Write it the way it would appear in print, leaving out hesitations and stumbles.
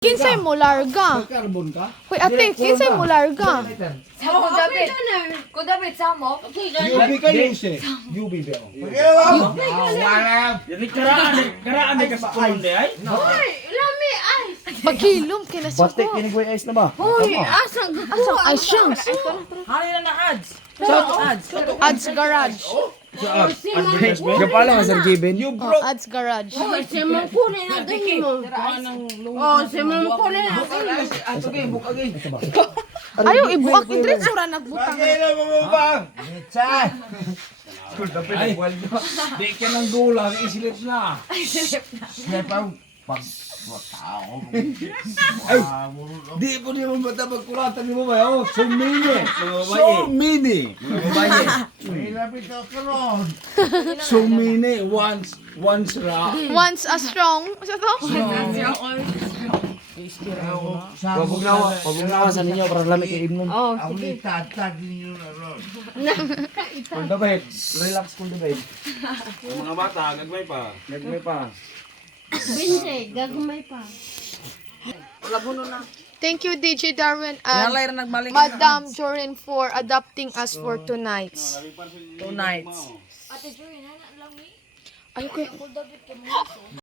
Kinsay mo larga? Carbon ka? Hoy ate, kinsay mo larga? Samo ko David. Ko David samo. UB kayo siya. UB ba? Karaan di kasi kulon di ay. Hoy, lami ay. Pagilom kinasuko. Batik kinigway ice na ba? Hoy, asang Asang ay siyang. Halina na ads. Ads garage. Kapala nga Sir Given. You Oh, ads garage. Hoy, simong kunin na dun mo. Oh, simong kunin na. Ayaw ibuak idretso ra nagbutang. Ay, di ka ng gulang, isilip na. Ay, di po di mo bata magkulatan ni mo ba? Oh, so mini. So mini. So mini. Once ra. Once a strong. Sa to? Pabugnawa sa ninyo para lamig kay Ibnon. Oh, sige. Kung dabay, relax kung dabay. Ang mga bata, gagmay pa. Nagmay pa. Binse, gagmay pa. Thank you DJ Darwin and Madam Jorin for adopting us for 2 nights. Ate Joy, nana lang ni. Ayaw kay